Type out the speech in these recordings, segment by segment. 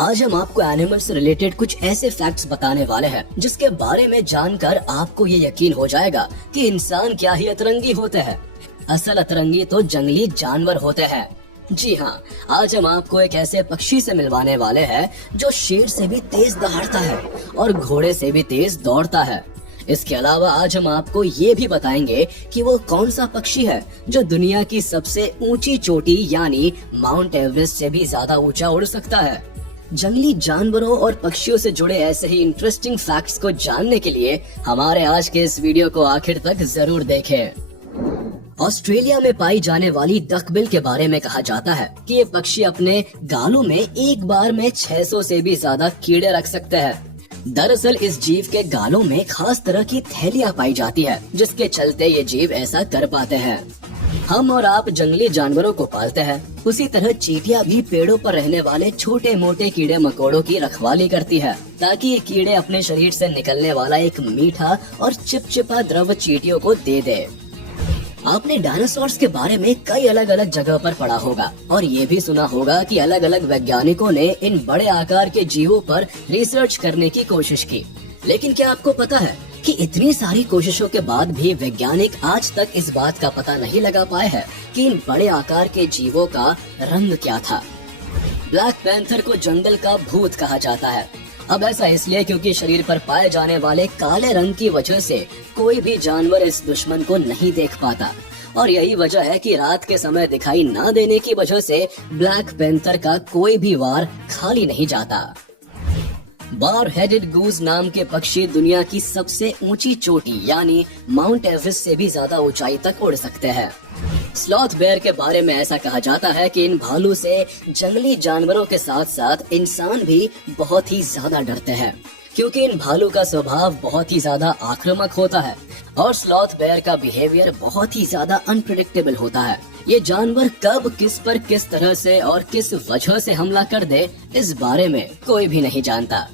आज हम आपको एनिमल से रिलेटेड कुछ ऐसे फैक्ट्स बताने वाले हैं जिसके बारे में जानकर आपको ये यकीन हो जाएगा कि इंसान क्या ही अतरंगी होते हैं। असल अतरंगी तो जंगली जानवर होते हैं। जी हाँ, आज हम आपको एक ऐसे पक्षी से मिलवाने वाले हैं जो शेर से भी तेज दहाड़ता है और घोड़े से भी तेज दौड़ता है। इसके अलावा आज हम आपको ये भी बताएंगे कि वो कौन सा पक्षी है जो दुनिया की सबसे ऊंची चोटी यानी माउंट एवरेस्ट से भी ज्यादा ऊंचा उड़ सकता है। जंगली जानवरों और पक्षियों से जुड़े ऐसे ही इंटरेस्टिंग फैक्ट्स को जानने के लिए हमारे आज के इस वीडियो को आखिर तक जरूर देखें। ऑस्ट्रेलिया में पाई जाने वाली डकबिल के बारे में कहा जाता है कि ये पक्षी अपने गालों में एक बार में 600 से भी ज्यादा कीड़े रख सकते हैं। दरअसल इस जीव के गालों में खास तरह की थैलियां पाई जाती है जिसके चलते ये जीव ऐसा कर पाते हैं। हम और आप जंगली जानवरों को पालते हैं, उसी तरह चींटियां भी पेड़ों पर रहने वाले छोटे मोटे कीड़े मकोड़ों की रखवाली करती है ताकि ये कीड़े अपने शरीर से निकलने वाला एक मीठा और चिपचिपा द्रव चींटियों को दे दे। आपने डायनासोर्स के बारे में कई अलग अलग जगह पर पढ़ा होगा और ये भी सुना होगा कि अलग अलग वैज्ञानिकों ने इन बड़े आकार के जीवों पर रिसर्च करने की कोशिश की। लेकिन क्या आपको पता है कि इतनी सारी कोशिशों के बाद भी वैज्ञानिक आज तक इस बात का पता नहीं लगा पाए हैं कि इन बड़े आकार के जीवों का रंग क्या था। ब्लैक पैंथर को जंगल का भूत कहा जाता है। अब ऐसा इसलिए क्योंकि शरीर पर पाए जाने वाले काले रंग की वजह से कोई भी जानवर इस दुश्मन को नहीं देख पाता और यही वजह है कि रात के समय दिखाई न देने की वजह से ब्लैक पैंथर का कोई भी वार खाली नहीं जाता। बार हेडेड गूज नाम के पक्षी दुनिया की सबसे ऊंची चोटी यानी माउंट एवरेस्ट से भी ज्यादा ऊंचाई तक उड़ सकते हैं। स्लॉथ बेयर के बारे में ऐसा कहा जाता है कि इन भालू से जंगली जानवरों के साथ साथ इंसान भी बहुत ही ज्यादा डरते हैं क्योंकि इन भालू का स्वभाव बहुत ही ज्यादा आक्रामक होता है और स्लॉथ बेयर का बिहेवियर बहुत ही ज्यादा अनप्रेडिक्टेबल होता है। ये जानवर कब किस पर किस तरह से और किस वजह से हमला कर दे इस बारे में कोई भी नहीं जानता।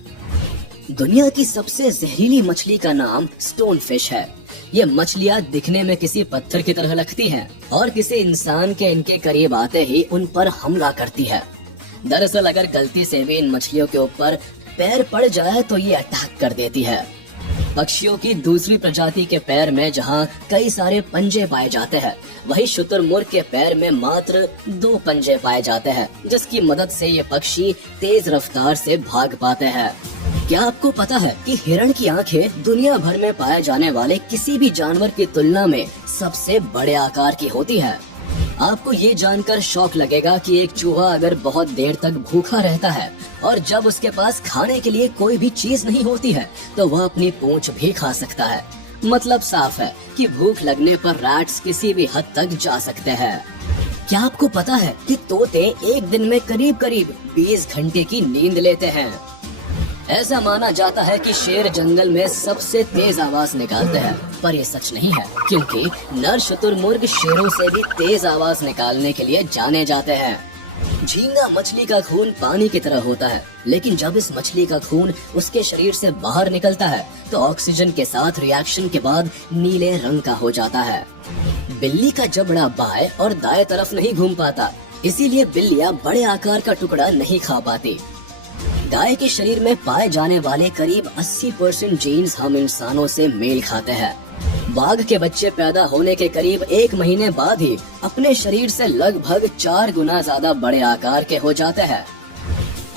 दुनिया की सबसे जहरीली मछली का नाम स्टोन फिश है। ये मछलियाँ दिखने में किसी पत्थर की तरह लगती हैं और किसी इंसान के इनके करीब आते ही उन पर हमला करती है। दरअसल अगर गलती से भी इन मछलियों के ऊपर पैर पड़ जाए तो ये अटैक कर देती है। पक्षियों की दूसरी प्रजाति के पैर में जहाँ कई सारे पंजे पाए जाते हैं, वही शुतुरमुर्ग के पैर में मात्र 2 पंजे पाए जाते हैं जिसकी मदद से ये पक्षी तेज रफ्तार से भाग पाते हैं। क्या आपको पता है कि हिरण की आंखें दुनिया भर में पाए जाने वाले किसी भी जानवर की तुलना में सबसे बड़े आकार की होती है। आपको ये जानकर शौक लगेगा कि एक चूहा अगर बहुत देर तक भूखा रहता है और जब उसके पास खाने के लिए कोई भी चीज नहीं होती है तो वह अपनी पूंछ भी खा सकता है। मतलब साफ है कि भूख लगने पर रैट्स किसी भी हद तक जा सकते हैं। क्या आपको पता है कि तोते एक दिन में करीब करीब 20 घंटे की नींद लेते हैं। ऐसा माना जाता है कि शेर जंगल में सबसे तेज आवाज निकालते हैं, पर ये सच नहीं है क्योंकि नर शुतुरमुर्ग शेरों से भी तेज आवाज निकालने के लिए जाने जाते हैं। झींगा मछली का खून पानी की तरह होता है, लेकिन जब इस मछली का खून उसके शरीर से बाहर निकलता है तो ऑक्सीजन के साथ रिएक्शन के बाद नीले रंग का हो जाता है। बिल्ली का जबड़ा बाएं और दाएं तरफ नहीं घूम पाता, इसीलिए बिल्लियां बड़े आकार का टुकड़ा नहीं खा पाती। गाय के शरीर में पाए जाने वाले करीब 80% जीन्स हम इंसानों से मेल खाते हैं। बाघ के बच्चे पैदा होने के करीब 1 महीने बाद ही अपने शरीर से लगभग 4 गुना ज्यादा बड़े आकार के हो जाते हैं।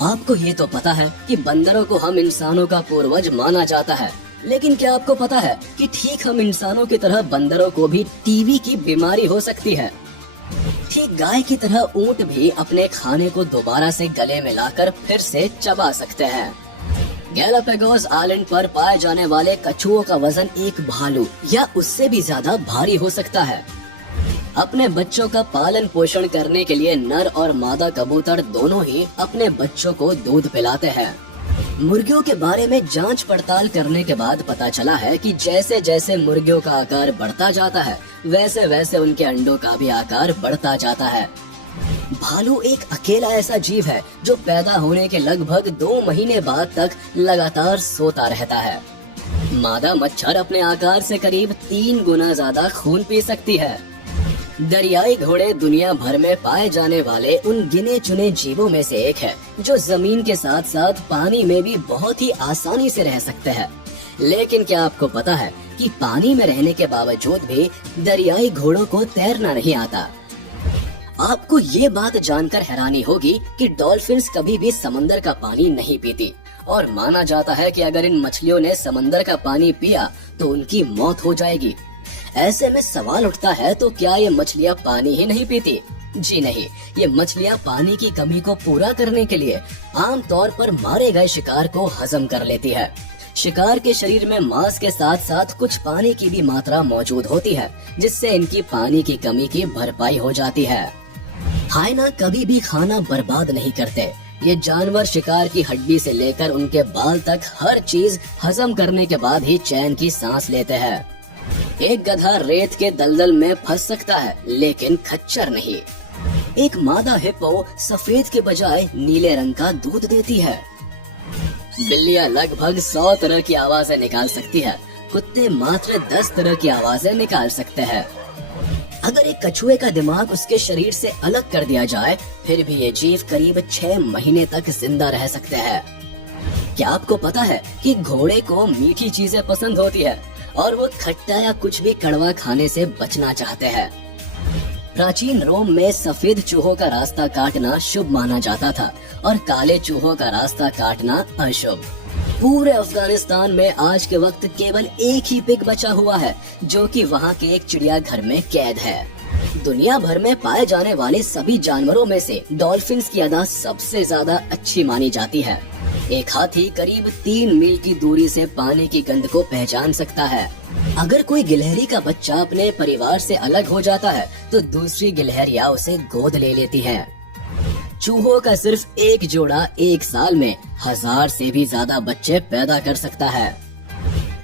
आपको ये तो पता है कि बंदरों को हम इंसानों का पूर्वज माना जाता है, लेकिन क्या आपको पता है कि ठीक हम इंसानों की तरह बंदरों को भी टीबी की बीमारी हो सकती है। ठीक गाय की तरह ऊंट भी अपने खाने को दोबारा से गले में लाकर फिर से चबा सकते हैं। गैलापागोस आइलैंड पर पाए जाने वाले कछुओं का वजन एक भालू या उससे भी ज्यादा भारी हो सकता है। अपने बच्चों का पालन पोषण करने के लिए नर और मादा कबूतर दोनों ही अपने बच्चों को दूध पिलाते हैं। मुर्गियों के बारे में जांच पड़ताल करने के बाद पता चला है कि जैसे जैसे मुर्गियों का आकार बढ़ता जाता है वैसे वैसे उनके अंडों का भी आकार बढ़ता जाता है। भालू एक अकेला ऐसा जीव है जो पैदा होने के लगभग 2 महीने बाद तक लगातार सोता रहता है। मादा मच्छर अपने आकार से करीब 3 गुना ज्यादा खून पी सकती है। दरियाई घोड़े दुनिया भर में पाए जाने वाले उन गिने चुने जीवों में से एक है जो जमीन के साथ साथ पानी में भी बहुत ही आसानी से रह सकते हैं। लेकिन क्या आपको पता है कि पानी में रहने के बावजूद भी दरियाई घोड़ों को तैरना नहीं आता। आपको ये बात जानकर हैरानी होगी कि डॉल्फिन्स कभी भी समंदर का पानी नहीं पीती और माना जाता है कि अगर इन मछलियों ने समंदर का पानी पिया तो उनकी मौत हो जाएगी। ऐसे में सवाल उठता है, तो क्या ये मछलियाँ पानी ही नहीं पीती? जी नहीं, ये मछलियाँ पानी की कमी को पूरा करने के लिए आमतौर पर मारे गए शिकार को हजम कर लेती है। शिकार के शरीर में मांस के साथ साथ कुछ पानी की भी मात्रा मौजूद होती है, जिससे इनकी पानी की कमी की भरपाई हो जाती है। हाइना कभी भी खाना बर्बाद नहीं करते। ये जानवर शिकार की हड्डी से लेकर उनके बाल तक हर चीज हजम करने के बाद ही चैन की सांस लेते हैं। एक गधा रेत के दलदल में फंस सकता है, लेकिन खच्चर नहीं। एक मादा हिप्पो सफेद के बजाय नीले रंग का दूध देती है। बिल्लियां लगभग 100 तरह की आवाजें निकाल सकती है। कुत्ते मात्र 10 तरह की आवाजें निकाल सकते हैं। अगर एक कछुए का दिमाग उसके शरीर से अलग कर दिया जाए, फिर भी ये जीव करीब 6 महीने तक जिंदा रह सकते हैं। क्या आपको पता है कि घोड़े को मीठी चीजें पसंद होती है और वो खट्टा या कुछ भी कड़वा खाने से बचना चाहते हैं। प्राचीन रोम में सफेद चूहों का रास्ता काटना शुभ माना जाता था और काले चूहों का रास्ता काटना अशुभ। पूरे अफगानिस्तान में आज के वक्त केवल एक ही पिग बचा हुआ है, जो कि वहाँ के एक चिड़ियाघर में कैद है। दुनिया भर में पाए जाने वाले सभी जानवरों में से डॉल्फिन्स की अदा सबसे ज्यादा अच्छी मानी जाती है। एक हाथी करीब 3 मील की दूरी से पानी की गंध को पहचान सकता है। अगर कोई गिलहरी का बच्चा अपने परिवार से अलग हो जाता है, तो दूसरी गिलहरियां उसे गोद ले लेती हैं। चूहों का सिर्फ एक जोड़ा एक साल में 1000 से भी ज्यादा बच्चे पैदा कर सकता है।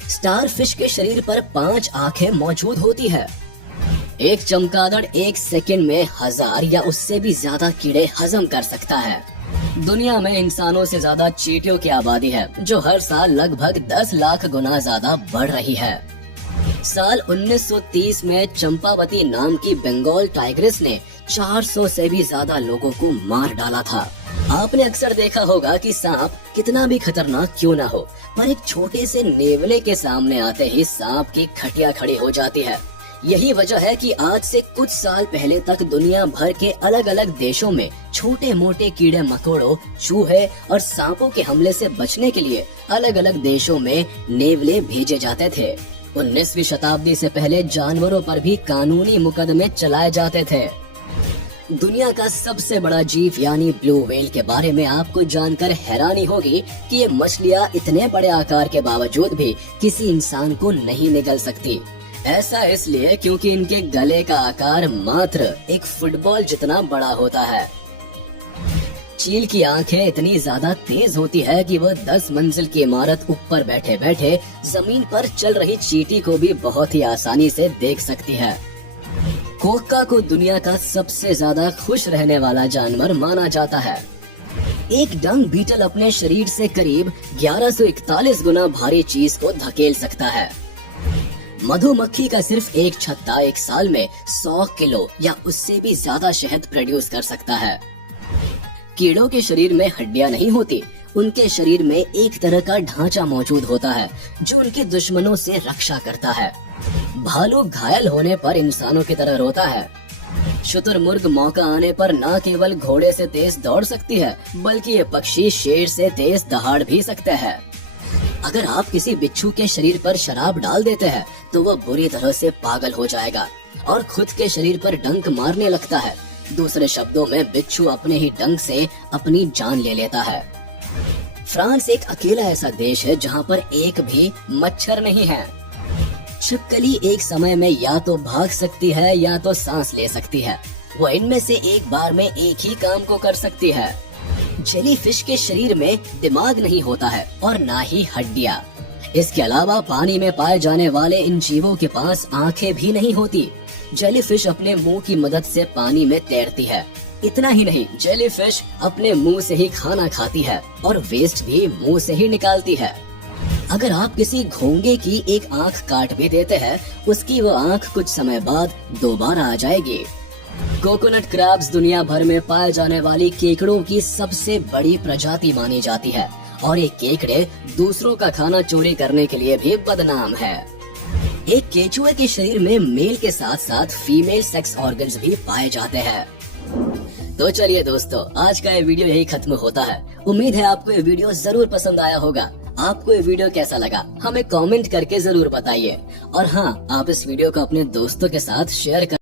स्टार फिश के शरीर पर 5 आंखें मौजूद होती है। एक चमगादड़ 1 सेकंड में 1000 या उससे भी ज्यादा कीड़े हजम कर सकता है। दुनिया में इंसानों से ज्यादा चींटियों की आबादी है, जो हर साल लगभग 10 लाख गुना ज्यादा बढ़ रही है। साल 1930 में चंपावती नाम की बंगाल टाइग्रेस ने 400 से भी ज्यादा लोगों को मार डाला था। आपने अक्सर देखा होगा कि सांप कितना भी खतरनाक क्यों न हो, पर एक छोटे से नेवले के सामने आते ही सांप की खटिया खड़ी हो जाती है। यही वजह है कि आज से कुछ साल पहले तक दुनिया भर के अलग अलग देशों में छोटे मोटे कीड़े मकोड़ों, चूहे और सांपों के हमले से बचने के लिए अलग अलग देशों में नेवले भेजे जाते थे। 19वीं शताब्दी से पहले जानवरों पर भी कानूनी मुकदमे चलाए जाते थे। दुनिया का सबसे बड़ा जीव यानी ब्लू व्हेल के बारे में आपको जानकर हैरानी होगी कि ये मछलियाँ इतने बड़े आकार के बावजूद भी किसी इंसान को नहीं निगल सकती। ऐसा इसलिए क्योंकि इनके गले का आकार मात्र एक फुटबॉल जितना बड़ा होता है। चील की आंखें इतनी ज्यादा तेज होती है कि वह 10 मंजिल की इमारत ऊपर बैठे बैठे जमीन पर चल रही चींटी को भी बहुत ही आसानी से देख सकती है। कोका को दुनिया का सबसे ज्यादा खुश रहने वाला जानवर माना जाता है। एक डंग बीटल अपने शरीर से करीब 1141 गुना भारी चीज को धकेल सकता है। मधुमक्खी का सिर्फ एक छत्ता एक साल में 100 किलो या उससे भी ज्यादा शहद प्रोड्यूस कर सकता है। कीड़ों के शरीर में हड्डियां नहीं होती, उनके शरीर में एक तरह का ढांचा मौजूद होता है जो उनके दुश्मनों से रक्षा करता है। भालू घायल होने पर इंसानों की तरह रोता है। शुतुरमुर्ग मौका आने पर न केवल घोड़े से तेज दौड़ सकती है, बल्कि ये पक्षी शेर से तेज दहाड़ भी सकते हैं। अगर आप किसी बिच्छू के शरीर पर शराब डाल देते हैं, तो वह बुरी तरह से पागल हो जाएगा और खुद के शरीर पर डंक मारने लगता है। दूसरे शब्दों में बिच्छू अपने ही डंक से अपनी जान ले लेता है। फ्रांस एक अकेला ऐसा देश है जहाँ पर एक भी मच्छर नहीं है। छिपकली एक समय में या तो भाग सकती है या तो सांस ले सकती है। वो इनमें से एक बार में एक ही काम को कर सकती है। जेलीफिश के शरीर में दिमाग नहीं होता है और ना ही हड्डियाँ। इसके अलावा पानी में पाए जाने वाले इन जीवों के पास आंखें भी नहीं होती। जेलीफिश अपने मुंह की मदद से पानी में तैरती है। इतना ही नहीं, जेलीफिश अपने मुंह से ही खाना खाती है और वेस्ट भी मुंह से ही निकालती है। अगर आप किसी घोंगे की एक आंख काट भी देते हैं, उसकी वो आंख कुछ समय बाद दोबारा आ जाएगी। कोकोनट क्रैब्स दुनिया भर में पाए जाने वाली केकड़ों की सबसे बड़ी प्रजाति मानी जाती है और ये केकड़े दूसरों का खाना चोरी करने के लिए भी बदनाम है। एक केचुए के शरीर में मेल के साथ साथ फीमेल सेक्स ऑर्गन्स भी पाए जाते हैं। तो चलिए दोस्तों, आज का ये वीडियो यही खत्म होता है। उम्मीद है आपको ये वीडियो जरूर पसंद आया होगा। आपको ये वीडियो कैसा लगा हमें कमेंट करके जरूर बताइए। और हाँ, आप इस वीडियो को अपने दोस्तों के साथ शेयर कर